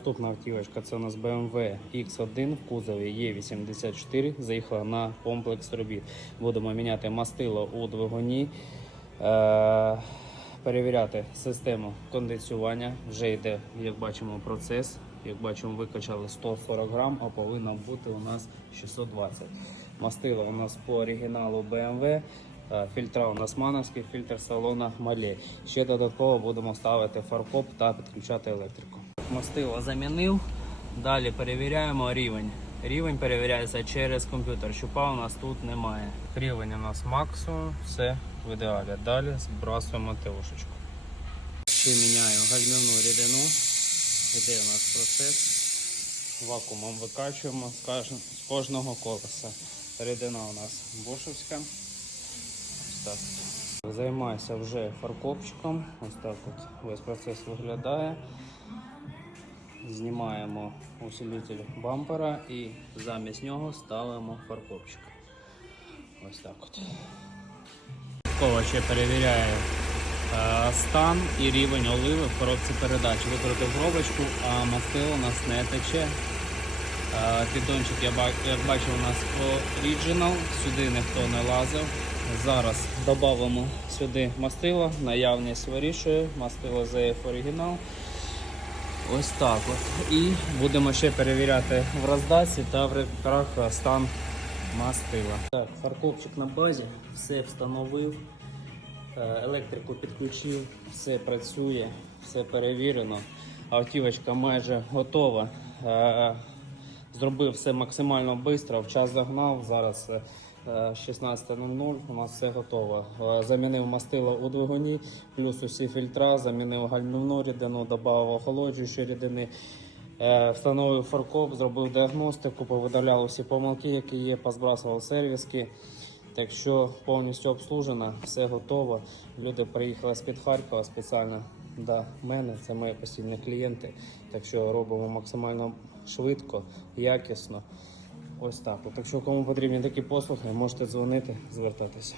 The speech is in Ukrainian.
Наступна автівочка це у нас BMW X1 в кузові Е84. Заїхала на комплекс робіт. Будемо міняти мастило у двигуні, е- перевіряти систему кондиціювання. Вже йде, як бачимо, процес. Як бачимо, викачали 140 грам, а повинно бути у нас 620. Мастило у нас по оригіналу BMW. Е, Фільтра у нас мановський, фільтр салона Малі. Ще додатково будемо ставити фаркоп та підключати електрику. Мастило замінив. Далі перевіряємо рівень. Рівень перевіряється через комп'ютер. Щупа у нас тут немає. Рівень у нас максимум, все в ідеалі. Далі збрасуємо ТОшечку. Ще міняю гальмівну рідину. Іде у нас процес. Вакуумом викачуємо з кожного колеса. Рідина у нас бошевська. Ось так. Займаюся вже фаркопчиком. Ось так от весь процес виглядає. Знімаємо усилитель бампера і замість нього ставимо фаркопчик. Ось так от. Ще перевіряє е, стан і рівень оливи в коробці передач. Викрутив пробочку, а мастило у нас не тече. Е, Піддончик, як бачив, у нас Original, сюди ніхто не лазив. Зараз додамо сюди мастило, наявність вирішує, мастило ZF оригінал. Ось так от. І будемо ще перевіряти в роздачі та в редакторах е, стан мастила. Так, фаркопчик на базі, все встановив, е, електрику підключив, все працює, все перевірено. Автівочка майже готова. Е, Зробив все максимально швидко, в час загнав. Зараз е, 16.00, у нас все готово. Е, Замінив мастило у двигуні, плюс усі фільтра, замінив гальмівну рідину, додав охолоджуючі рідини. Е, Встановив фаркоп, зробив діагностику, повидаляв усі помилки, які є, позбрасував сервіски. Так що повністю обслужено, все готово. Люди приїхали з-під Харкова спеціально до мене, це мої постійні клієнти. Так що робимо максимально швидко, якісно. Ось так. Так що кому потрібні такі послуги, можете дзвонити, звертатися.